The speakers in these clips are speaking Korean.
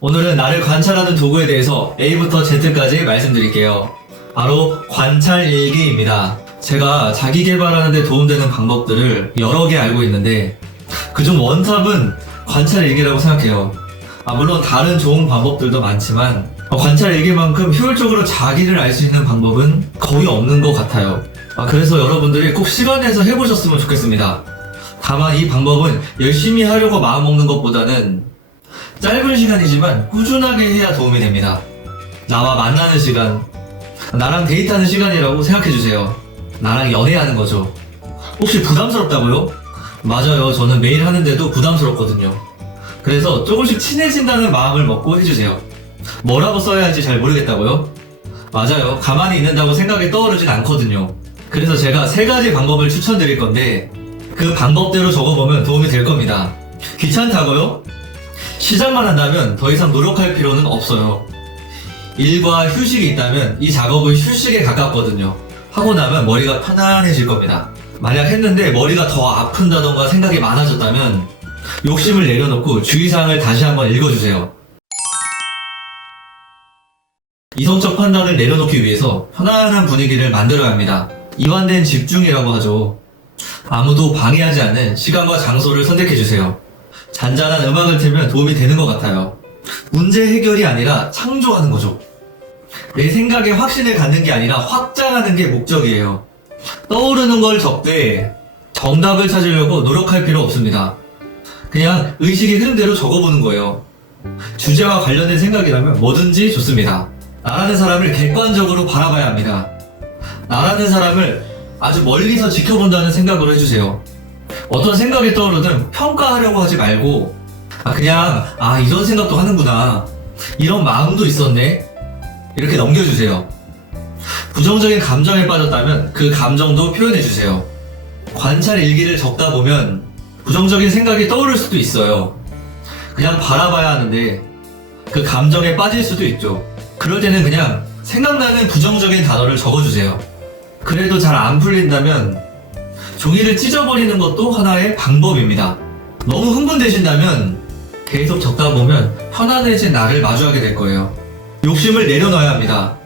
오늘은 나를 관찰하는 도구에 대해서 A부터 Z까지 말씀드릴게요. 바로 관찰일기입니다. 제가 자기 개발하는 데 도움되는 방법들을 여러 개 알고 있는데 그중 원탑은 관찰일기라고 생각해요. 물론 다른 좋은 방법들도 많지만 관찰일기만큼 효율적으로 자기를 알 수 있는 방법은 거의 없는 것 같아요. 그래서 여러분들이 꼭 시간 내서 해보셨으면 좋겠습니다. 다만 이 방법은 열심히 하려고 마음먹는 것보다는 짧은 시간이지만 꾸준하게 해야 도움이 됩니다. 나와 만나는 시간, 나랑 데이트하는 시간이라고 생각해주세요. 나랑 연애하는 거죠. 혹시 부담스럽다고요? 맞아요. 저는 매일 하는데도 부담스럽거든요. 그래서 조금씩 친해진다는 마음을 먹고 해주세요. 뭐라고 써야 할지 잘 모르겠다고요? 맞아요. 가만히 있는다고 생각이 떠오르진 않거든요. 그래서 제가 3가지 방법을 추천드릴 건데 그 방법대로 적어보면 도움이 될 겁니다. 귀찮다고요? 시작만 한다면 더 이상 노력할 필요는 없어요. 일과 휴식이 있다면 이 작업은 휴식에 가깝거든요. 하고 나면 머리가 편안해질 겁니다. 만약 했는데 머리가 더 아픈다던가 생각이 많아졌다면 욕심을 내려놓고 주의사항을 다시 한번 읽어주세요. 이성적 판단을 내려놓기 위해서 편안한 분위기를 만들어야 합니다. 이완된 집중이라고 하죠. 아무도 방해하지 않는 시간과 장소를 선택해주세요. 잔잔한 음악을 틀면 도움이 되는 것 같아요. 문제 해결이 아니라 창조하는 거죠. 내 생각에 확신을 갖는 게 아니라 확장하는 게 목적이에요. 떠오르는 걸 적되 정답을 찾으려고 노력할 필요 없습니다. 그냥 의식의 흐름대로 적어보는 거예요. 주제와 관련된 생각이라면 뭐든지 좋습니다. 나라는 사람을 객관적으로 바라봐야 합니다. 나라는 사람을 아주 멀리서 지켜본다는 생각으로 해주세요. 어떤 생각이 떠오르든 평가하려고 하지 말고 그냥 이런 생각도 하는구나, 이런 마음도 있었네, 이렇게 넘겨주세요. 부정적인 감정에 빠졌다면 그 감정도 표현해주세요. 관찰 일기를 적다 보면 부정적인 생각이 떠오를 수도 있어요. 그냥 바라봐야 하는데 그 감정에 빠질 수도 있죠. 그럴 때는 그냥 생각나는 부정적인 단어를 적어주세요. 그래도 잘 안 풀린다면 종이를 찢어버리는 것도 하나의 방법입니다. 너무 흥분되신다면 계속 적다 보면 편안해진 나를 마주하게 될 거예요. 욕심을 내려놔야 합니다.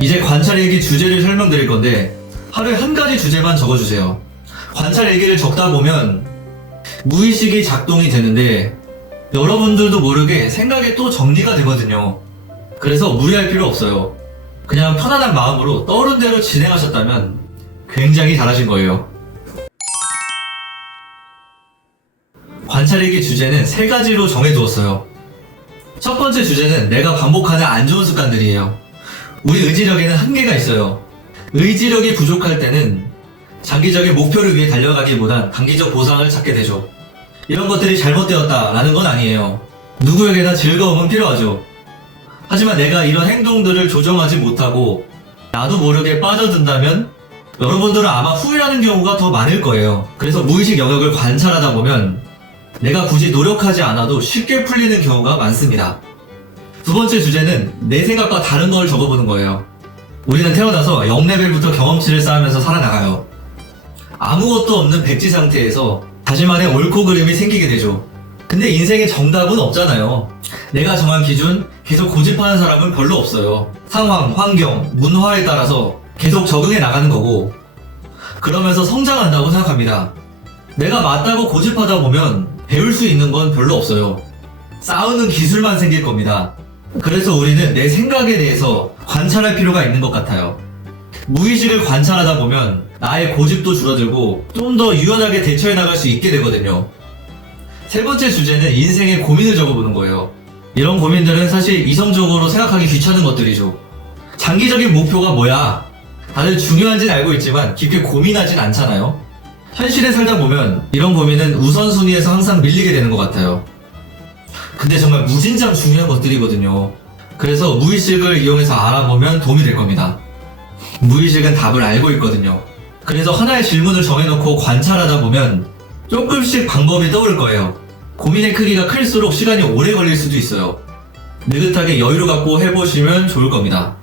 이제 관찰일기 주제를 설명드릴 건데 하루에 한 가지 주제만 적어주세요. 관찰일기를 적다 보면 무의식이 작동이 되는데 여러분들도 모르게 생각이 또 정리가 되거든요. 그래서 무리할 필요 없어요. 그냥 편안한 마음으로 떠오른 대로 진행하셨다면 굉장히 잘하신 거예요. 관찰일기 주제는 3가지로 정해두었어요. 첫 번째 주제는 내가 반복하는 안 좋은 습관들이에요. 우리 의지력에는 한계가 있어요. 의지력이 부족할 때는 장기적인 목표를 위해 달려가기보단 단기적 보상을 찾게 되죠. 이런 것들이 잘못되었다라는 건 아니에요. 누구에게나 즐거움은 필요하죠. 하지만 내가 이런 행동들을 조정하지 못하고 나도 모르게 빠져든다면 여러분들은 아마 후회하는 경우가 더 많을 거예요. 그래서 무의식 영역을 관찰하다 보면 내가 굳이 노력하지 않아도 쉽게 풀리는 경우가 많습니다. 두 번째 주제는 내 생각과 다른 걸 적어보는 거예요. 우리는 태어나서 0레벨부터 경험치를 쌓으면서 살아나가요. 아무것도 없는 백지 상태에서 자신만의 옳고 그름이 생기게 되죠. 근데 인생에 정답은 없잖아요. 내가 정한 기준 계속 고집하는 사람은 별로 없어요. 상황, 환경, 문화에 따라서 계속 적응해 나가는 거고 그러면서 성장한다고 생각합니다. 내가 맞다고 고집하다 보면 배울 수 있는 건 별로 없어요. 싸우는 기술만 생길 겁니다. 그래서 우리는 내 생각에 대해서 관찰할 필요가 있는 것 같아요. 무의식을 관찰하다 보면 나의 고집도 줄어들고 좀 더 유연하게 대처해 나갈 수 있게 되거든요. 세 번째 주제는 인생의 고민을 적어보는 거예요. 이런 고민들은 사실 이성적으로 생각하기 귀찮은 것들이죠. 장기적인 목표가 뭐야? 다들 중요한지는 알고 있지만 깊게 고민하진 않잖아요. 현실에 살다 보면 이런 고민은 우선순위에서 항상 밀리게 되는 것 같아요. 근데 정말 무진장 중요한 것들이거든요. 그래서 무의식을 이용해서 알아보면 도움이 될 겁니다. 무의식은 답을 알고 있거든요. 그래서 하나의 질문을 정해놓고 관찰하다 보면 조금씩 방법이 떠오를 거예요. 고민의 크기가 클수록 시간이 오래 걸릴 수도 있어요. 느긋하게 여유를 갖고 해보시면 좋을 겁니다.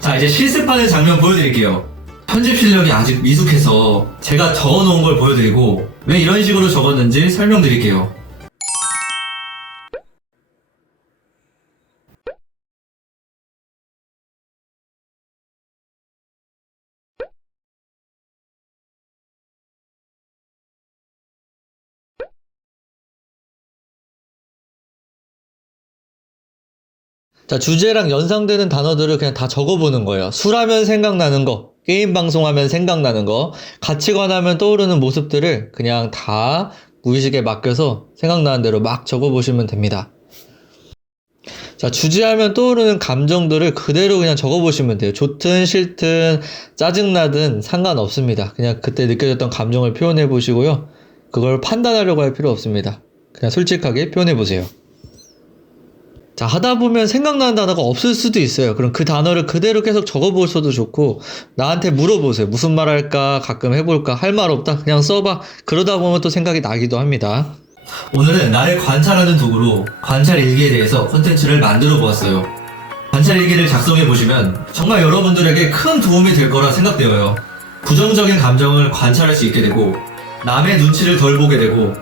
자, 이제 실습하는 장면 보여드릴게요. 편집 실력이 아직 미숙해서 제가 적어놓은 걸 보여드리고 왜 이런 식으로 적었는지 설명드릴게요. 자, 주제랑 연상되는 단어들을 그냥 다 적어보는 거예요. 술하면 생각나는 거, 게임 방송하면 생각나는 거, 가치관 하면 떠오르는 모습들을 그냥 다 무의식에 맡겨서 생각나는 대로 막 적어보시면 됩니다. 자, 주제하면 떠오르는 감정들을 그대로 그냥 적어보시면 돼요. 좋든 싫든 짜증나든 상관없습니다. 그냥 그때 느껴졌던 감정을 표현해 보시고요. 그걸 판단하려고 할 필요 없습니다. 그냥 솔직하게 표현해 보세요. 자, 하다 보면 생각나는 단어가 없을 수도 있어요. 그럼 그 단어를 그대로 계속 적어보셔도 좋고, 나한테 물어보세요. 무슨 말 할까? 가끔 해볼까? 할 말 없다? 그냥 써봐. 그러다 보면 또 생각이 나기도 합니다. 오늘은 나를 관찰하는 도구로 관찰 일기에 대해서 콘텐츠를 만들어 보았어요. 관찰 일기를 작성해 보시면 정말 여러분들에게 큰 도움이 될 거라 생각되어요. 부정적인 감정을 관찰할 수 있게 되고, 남의 눈치를 덜 보게 되고,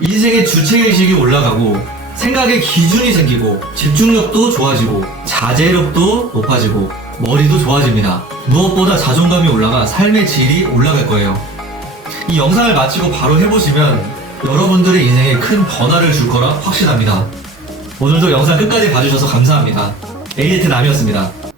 인생의 주체의식이 올라가고, 생각의 기준이 생기고, 집중력도 좋아지고, 자제력도 높아지고, 머리도 좋아집니다. 무엇보다 자존감이 올라가 삶의 질이 올라갈 거예요. 이 영상을 마치고 바로 해보시면 여러분들의 인생에 큰 변화를 줄 거라 확신합니다. 오늘도 영상 끝까지 봐주셔서 감사합니다. 에이트 남이었습니다.